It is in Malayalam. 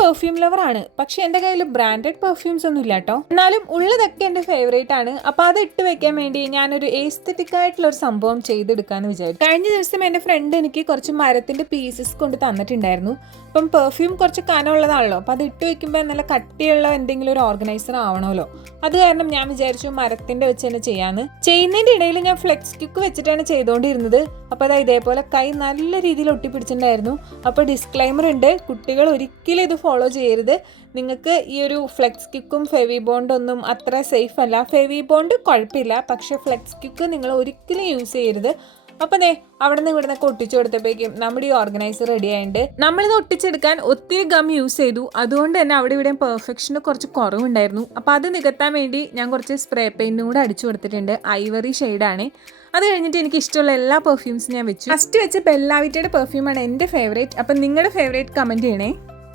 പെർഫ്യൂം ലവർ ആണ്, പക്ഷെ എൻ്റെ കയ്യിൽ ബ്രാൻഡഡ് പെർഫ്യൂംസ് ഒന്നും ഇല്ല കേട്ടോ. എന്നാലും ഉള്ളതൊക്കെ എൻ്റെ ഫേവറേറ്റ് ആണ്. അപ്പോൾ അത് ഇട്ട് വെക്കാൻ വേണ്ടി ഞാനൊരു എസ്തെറ്റിക് ആയിട്ടുള്ള ഒരു സംഭവം ചെയ്തെടുക്കാന്ന് വിചാരിച്ചു. കഴിഞ്ഞ ദിവസം എൻ്റെ ഫ്രണ്ട് എനിക്ക് കുറച്ച് മരത്തിന്റെ പീസസ് കൊണ്ട് തന്നിട്ടുണ്ടായിരുന്നു. അപ്പം പെർഫ്യൂം കുറച്ച് കനമുള്ളതാണല്ലോ, അപ്പോൾ അത് ഇട്ട് വെക്കുമ്പോൾ നല്ല കട്ടിയുള്ള എന്തെങ്കിലും ഒരു ഓർഗനൈസർ ആവണമല്ലോ. അത് കാരണം ഞാൻ വിചാരിച്ചു മരത്തിന്റെ വെച്ച് തന്നെ ചെയ്യാന്ന്. ചെയ്യുന്നതിന്റെ ഇടയിൽ ഞാൻ ഫ്ലെക്സ് ക്യുക്ക് വെച്ചിട്ടാണ് ചെയ്തുകൊണ്ടിരുന്നത്. അപ്പോൾ അതാ ഇതേപോലെ കൈ നല്ല രീതിയിൽ ഒട്ടിപ്പിടിച്ചിട്ടുണ്ടായിരുന്നു. അപ്പോൾ ഡിസ്ക്ലൈമർ ഉണ്ട്, കുട്ടികൾ ഒരിക്കലും ഇത് ഫോളോ ചെയ്യരുത്. നിങ്ങൾക്ക് ഈ ഒരു ഫ്ലെക്സ് ക്യുക്കും ഫെവി ബോണ്ട് ഒന്നും അത്ര സേഫ് അല്ല. ഫെവി ബോണ്ട് കുഴപ്പമില്ല, പക്ഷെ ഫ്ലെക്സ് ക്യുക്ക് നിങ്ങൾ ഒരിക്കലും യൂസ് ചെയ്യരുത്. അപ്പൊ അവിടെ നിന്ന് ഇവിടുന്ന് ഒട്ടിച്ചു കൊടുത്തപ്പോഴേക്കും നമ്മുടെ ഈ ഓർഗനൈസർ റെഡി ആയിട്ടുണ്ട്. നമ്മളിത് ഒട്ടിച്ചെടുക്കാൻ ഒത്തിരി ഗം യൂസ് ചെയ്തു, അതുകൊണ്ട് തന്നെ അവിടെ ഇവിടെ പെർഫെക്ഷന് കുറച്ച് കുറവുണ്ടായിരുന്നു. അപ്പോൾ അത് നികത്താൻ വേണ്ടി ഞാൻ കുറച്ച് സ്പ്രേ പെയിന്റും കൂടെ അടിച്ചു കൊടുത്തിട്ടുണ്ട്. ഐവറി ഷെയ്ഡാണ്. അത് കഴിഞ്ഞിട്ട് എനിക്ക് ഇഷ്ടമുള്ള എല്ലാ പെർഫ്യൂംസും ഞാൻ വെച്ചു. ഫസ്റ്റ് വെച്ച് ബെല്ലാവിറ്റയുടെ പെർഫ്യൂമാണ് എൻ്റെ ഫേവറേറ്റ്. അപ്പം നിങ്ങളുടെ ഫേവറേറ്റ് കമൻറ്റ് ചെയ്യണേ.